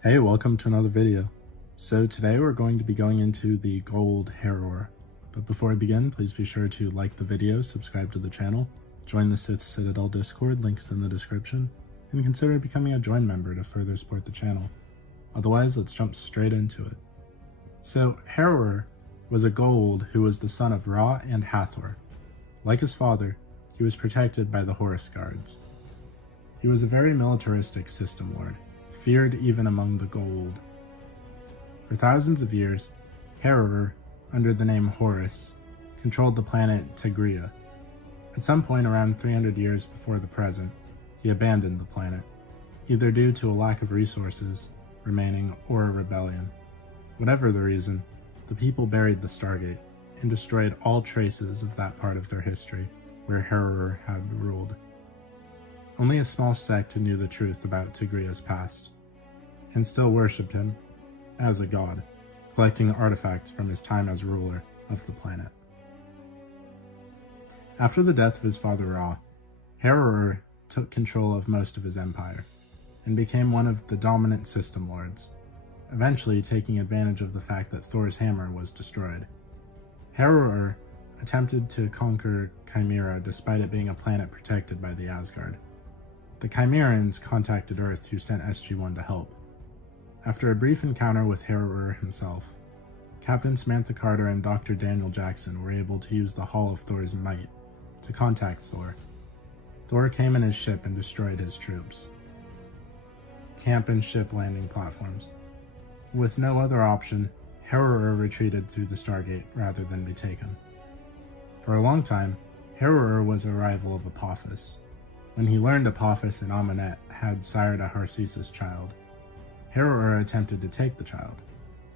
Hey, welcome to another video. So today we're going to be going into the Goa'Uld Heru'Ur. But before I begin, please be sure to like the video, subscribe to the channel, join the Sith Citadel Discord, links in the description, and consider becoming a join member to further support the channel. Otherwise, let's jump straight into it. So Heru'Ur was a Goa'Uld who was the son of Ra and Hathor. Like his father, he was protected by the Horus Guards. He was a very militaristic system lord, feared even among the Goa'Uld. For thousands of years, Heru'Ur, under the name Horus, controlled the planet Tegria. At some point around 300 years before the present, he abandoned the planet, either due to a lack of resources remaining or a rebellion. Whatever the reason, the people buried the Stargate and destroyed all traces of that part of their history where Heru'Ur had ruled. Only a small sect knew the truth about Tegria's past, and still worshipped him as a god, collecting artifacts from his time as ruler of the planet. After the death of his father Ra, Heru'Ur took control of most of his empire, and became one of the dominant system lords, eventually taking advantage of the fact that Thor's hammer was destroyed. Heru'Ur attempted to conquer Chimera despite it being a planet protected by the Asgard. The Chimerans contacted Earth, who sent Sg1 to help. After a brief encounter with Heru'Ur himself, Captain Samantha Carter and Dr. Daniel Jackson were able to use the Hall of Thor's might to contact Thor. Thor came in his ship and destroyed his troops, camp and ship landing platforms. With no other option, Heru'Ur retreated through the Stargate rather than be taken. For a long time, Heru'Ur was a rival of Apophis. When he learned Apophis and Amenet had sired a Harcesis child, Heru'Ur attempted to take the child.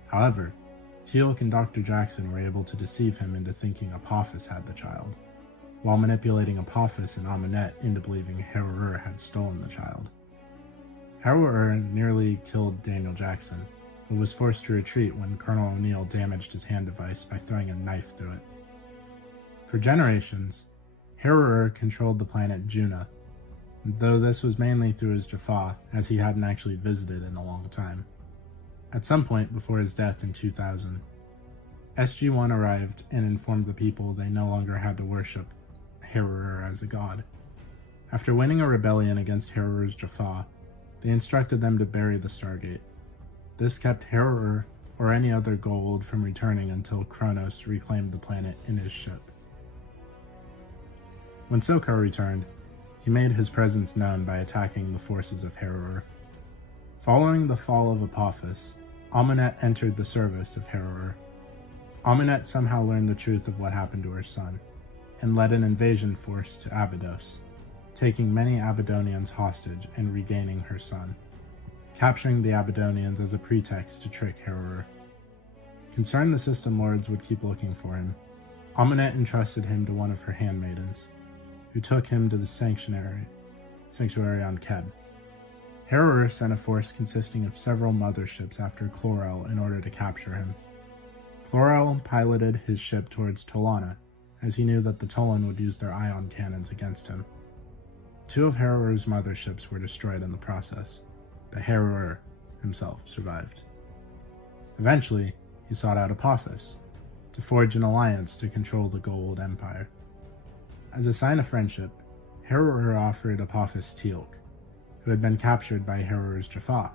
However, Teal'c and Dr. Jackson were able to deceive him into thinking Apophis had the child, while manipulating Apophis and Amenet into believing Heru'Ur had stolen the child. Heru'Ur nearly killed Daniel Jackson, but was forced to retreat when Colonel O'Neill damaged his hand device by throwing a knife through it. For generations, Heru'Ur controlled the planet Juna, though this was mainly through his Jaffa, as he hadn't actually visited in a long time. At some point before his death in 2000, Sg1 arrived and informed the people they no longer had to worship Heru'Ur as a god. After winning a rebellion against Heru'Ur's Jaffa, they instructed them to bury the Stargate. This kept Heru'Ur or any other Goa'Uld from returning until Kronos reclaimed the planet in his ship. When Sokar returned, he made his presence known by attacking the forces of Heru'Ur. Following the fall of Apophis, Amenet entered the service of Heru'Ur. Amenet somehow learned the truth of what happened to her son, and led an invasion force to Abydos, taking many Abydonians hostage and regaining her son, capturing the Abydonians as a pretext to trick Heru'Ur. Concerned the system lords would keep looking for him, Amenet entrusted him to one of her handmaidens, who took him to the sanctuary on Keb. Heru'Ur sent a force consisting of several motherships after Chlorel in order to capture him. Chlorel piloted his ship towards Tolana, as he knew that the Tolan would use their ion cannons against him. Two of Heru'Ur's motherships were destroyed in the process, but Heru'Ur himself survived. Eventually, he sought out Apophis, to forge an alliance to control the Goa'Uld Empire. As a sign of friendship, Heru'Ur offered Apophis Teal'c, who had been captured by Heru'Ur's Jaffa.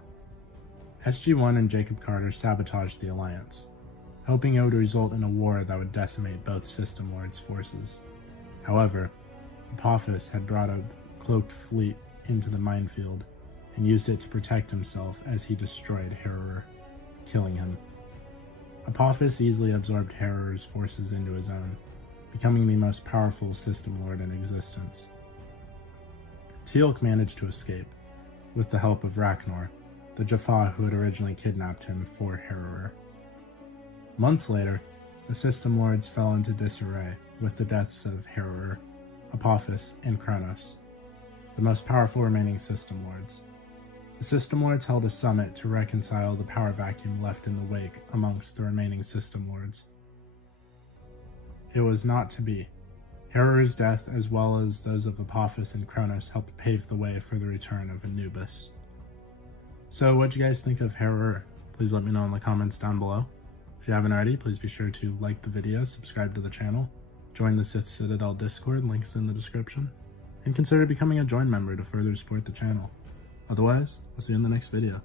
Sg1 and Jacob Carter sabotaged the alliance, hoping it would result in a war that would decimate both system lords' forces. However, Apophis had brought a cloaked fleet into the minefield and used it to protect himself as he destroyed Heru'Ur, killing him. Apophis easily absorbed Heru'Ur's forces into his own, becoming the most powerful system lord in existence. Teal'c managed to escape, with the help of Ragnar, the Jaffa who had originally kidnapped him for Heru'Ur. Months later, the system lords fell into disarray with the deaths of Heru'Ur, Apophis, and Kronos, the most powerful remaining system lords. The system lords held a summit to reconcile the power vacuum left in the wake amongst the remaining system lords. It was not to be. Heru'Ur's death, as well as those of Apophis and Kronos, helped pave the way for the return of Anubis. So what do you guys think of Heru'Ur? Please let me know in the comments down below. If you haven't already, please be sure to like the video, subscribe to the channel, join the Sith Citadel Discord, links in the description, and consider becoming a join member to further support the channel. Otherwise, I'll see you in the next video.